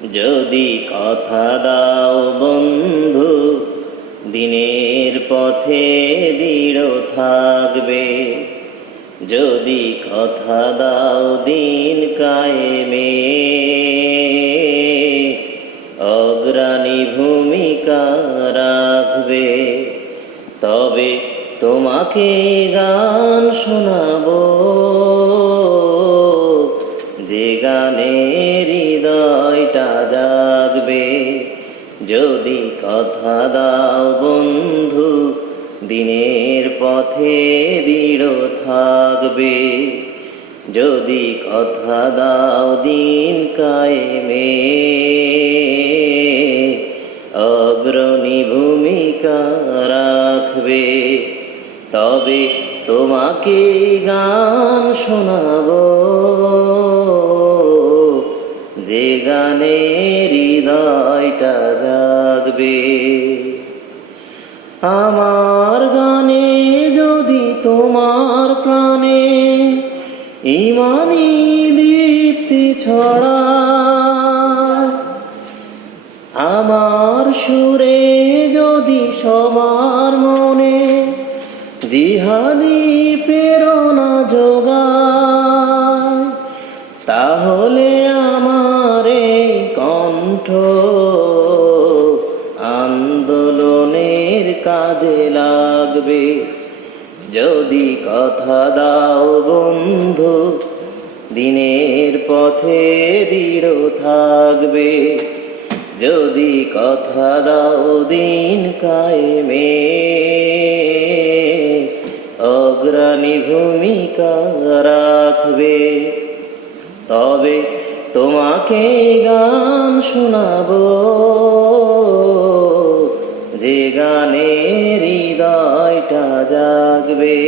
যদি কথা দাও বন্ধু দিনের পথে দৃঢ় থাকবে, যদি কথা দাও দিন কায়েমে অগ্রণী ভূমিকা রাখবে, তবে তোমাকে গান শোনাবো যে গানে হৃদয়টা জাগবে। যদি কথা দাও বন্ধু দিনের পথে দৃঢ় থাকবে, যদি কথা দাও দিন কায়েমে অগ্রণী ভূমিকা রাখবে, তবে তোমাকে গান শোনাবো যে গানে হৃদয়টা জাগবে। আমার গানে যদি তোমার প্রাণে ঈমানি দীপ্তি ছড়ায়, আমার সুরে যদি সবার মনে জিহাদি প্রেরণা যোগায়, তাহলে আমার এই কণ্ঠ আন্দোলনের কাজে লাগবে। যদি কথা দাও বন্ধু দিনের পথে দৃঢ় থাকবে, যদি কথা দাও দিন কায়েমে অগ্রণী ভূমিকা রাখবে, তবে তোমাকে গান শোনাবো যে গানে হৃদয়টা জাগবে।